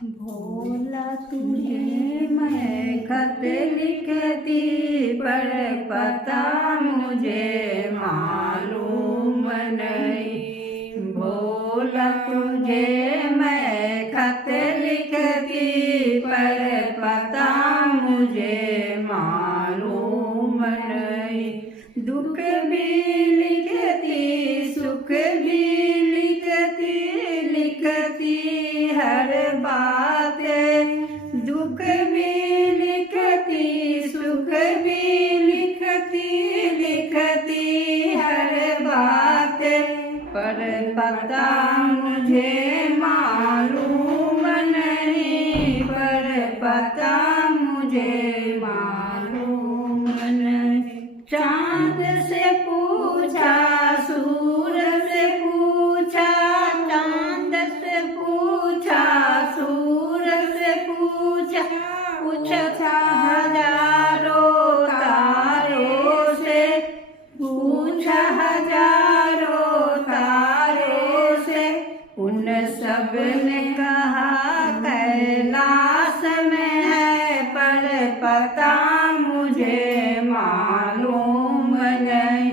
भोला तुझे मैं खत लिखती पर पता मुझे मालूम नहीं। भोला तुझे मैं खत लिखती पर पता मुझे मालूम नहीं। दुख भी लिखती सुख भी लिखती लिखती हर बात। दुख भी लिखती सुख भी लिखती लिखती हर बात। पर पता मुझे मालूम नहीं। पर पता मुझे मालूम नहीं। चाँद से पूछा सूरज से पूछा चाँद से पूछा सूरज से पूछा पूछा हजारों तारों से पूछा हजारों तारों से। उन सब ने कहा कैलाश में है पर पता मुझे मालूम नहीं।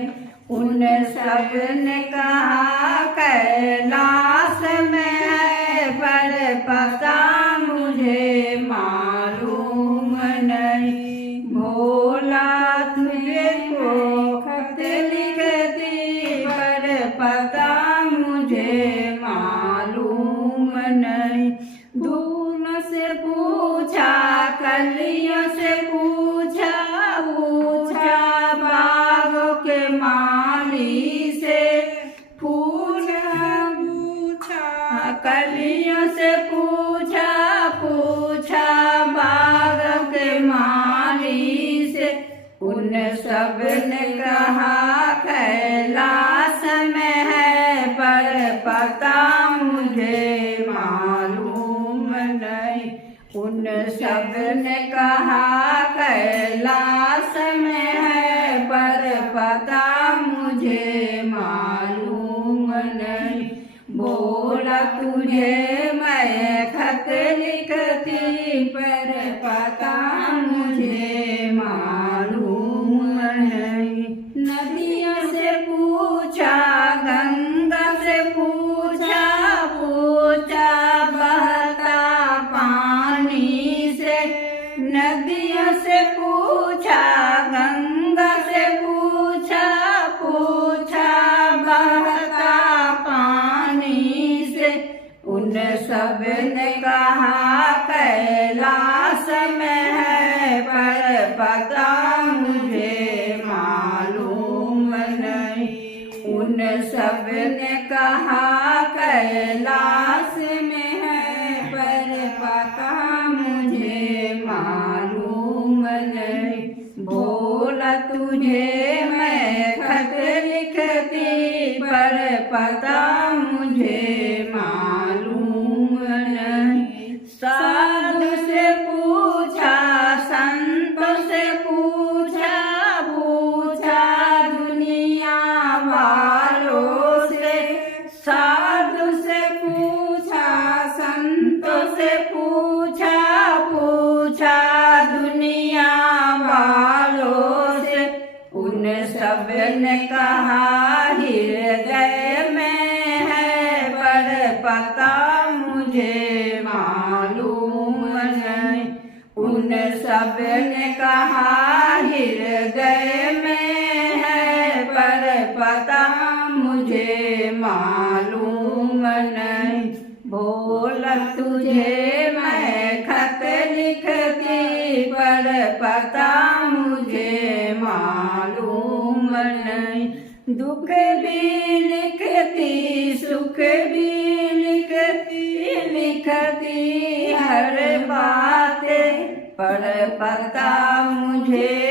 उन सब ने कहा कैलाश में है पर पता मुझे मालूम नहीं। भोला तुझे को खत लिखती पर पता मुझे मालूम नहीं। दूनों से पूछा कलियों से पूछा पूछा बागों के माली से पूछा पूछा कलियों से पूछा पूछा बागों के माली से। उन सब ने कहा कैलाश में है पर पता मुझे मालूम नहीं। उन सब ने कहा कैलाश में है पर पता मुझे मालूम नहीं। भोला तुझे मैं खत लिखती पर पता मुझे मालूम नहीं। नदियों से पूछा गंगा से पूछा पूछा बहता पानी से। नदियों से पूछा गंगा से पूछा पूछा बहता पानी से। उन सब ने कहा कैलाश में है पर पता मुझे मालूम नहीं। उन सब ने कहा कैलाश में है पर पता मुझे मालूम नहीं। भोला तुझे मैं खत लिखती पर पता मुझे मालूम नहीं। साधु से पूछा संतों से पूछा पूछा दुनिया वालों से। साधु से पूछा संतों से पूछा पूछा दुनिया वालों से। उन सब ने कहा हृदय में है पर पता मुझे मालूम नहीं। उन सब ने कहा हृदय में है पर पता मुझे मालूम नहीं। भोला तुझे मैं खत लिखती पर पता मुझे मालूम नहीं। दुख भी लिखती सुख भी लिखती लिखती हर बात। पर पता मुझे